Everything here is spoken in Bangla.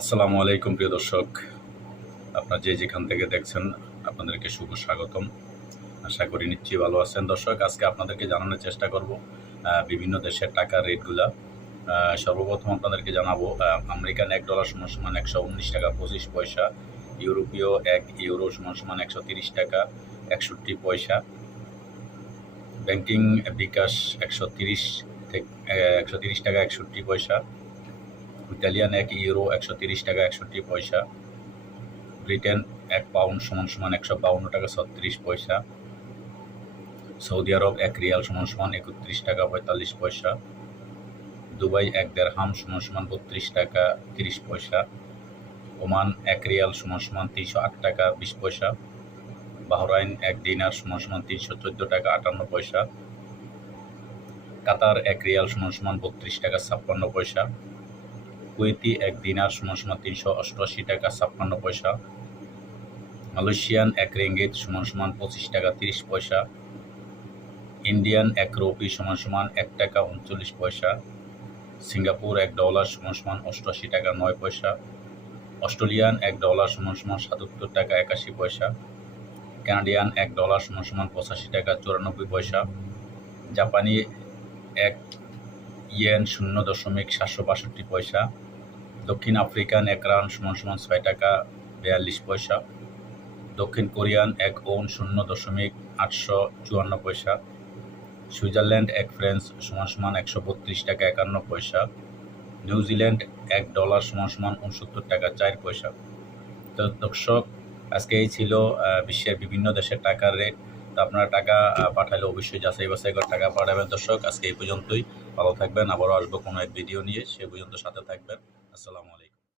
আসসালামু আলাইকুম, প্রিয় দর্শক। আপনারা যে যেখান থেকে দেখছেন, আপনাদেরকে শুভ স্বাগতম। আশা করি নিশ্চয়ই ভালো আছেন। দর্শক, আজকে আপনাদেরকে জানানোর চেষ্টা করব বিভিন্ন দেশের টাকার রেটগুলা। সর্বপ্রথম আপনাদেরকে জানাব আমেরিকান এক ডলার সমান সমান একশো উনিশ টাকা, পঁচিশ পয়সা। ইউরোপীয় এক ইউরো সমান সমান একশো তিরিশ টাকা, একষট্টি পয়সা। ব্যাংকিং বিকাশ একশো তিরিশ একশো তিরিশ টাকা, একষট্টি পয়সা। ইতালিয়ান এক ইউরো, একশো তিরিশ টাকা, একষট্টি পয়সা। ব্রিটেন এক পাউন্ড সমান সমান একশো বাউন্ন টাকা, ছত্রিশ পয়সা। সৌদি আরব এক রিয়াল সমান সমান একত্রিশ টাকা, পঁয়তাল্লিশ পয়সা। দুবাই এক দেড়হাম সমান সমান বত্রিশ টাকা, তিরিশ পয়সা। ওমান এক রিয়াল সমান সমান তিনশো আট টাকা, বিশ পয়সা। বাহরাইন এক দিনার সমান সমান তিনশো চোদ্দ টাকা, আটান্ন পয়সা। কাতার এক রিয়াল সমান সমান বত্রিশ টাকা, ছাপ্পান্ন পয়সা। কুয়েতি এক দিনার সমান সমান তিনশো অষ্টআশি টাকা ছাপ্পান্ন পয়সা। মালয়েশিয়ান এক রেঙ্গিত সমান সমান পঁচিশ টাকা তিরিশ পয়সা। ইন্ডিয়ান এক রুপি সমান সমান এক টাকা উনচল্লিশ পয়সা। সিঙ্গাপুর এক ডলার সমান সমান অষ্টআশি টাকা নয় পয়সা। অস্ট্রেলিয়ান এক ডলার সমান সমান সাতাত্তর টাকা একাশি পয়সা। কানাডিয়ান এক ডলার সমান সমান পঁচাশি টাকা চুরানব্বই পয়সা। জাপানি এক ইয়েন শূন্য দশমিক সাতশো বাষট্টি পয়সা, দক্ষিণ আফ্রিকান এক রান সমান সমান ছয় টাকা বিয়াল্লিশ পয়সা, দক্ষিণ কোরিয়ান এক ওন শূন্য দশমিক আটশো চুয়ান্ন পয়সা, সুইজারল্যান্ড এক ফ্রেন্স সমান সমান একশো বত্রিশ টাকা একান্ন পয়সা নিউজিল্যান্ড এক ডলার সমান সমান উনসত্তর টাকা চার পয়সা। তো দর্শক, আজকে এই ছিল বিশ্বের বিভিন্ন দেশের টাকার রেট আপনারা টাকা পাঠাইলে অবশ্যই যাচাই বাছাই করে টাকা পাঠাবেন। দর্শক, আজকে এই পর্যন্তই। ভালো থাকবেন। আবারও আসব কোনো এক ভিডিও নিয়ে। সে পর্যন্ত সাথে থাকবেন। আসসালামু আলাইকুম।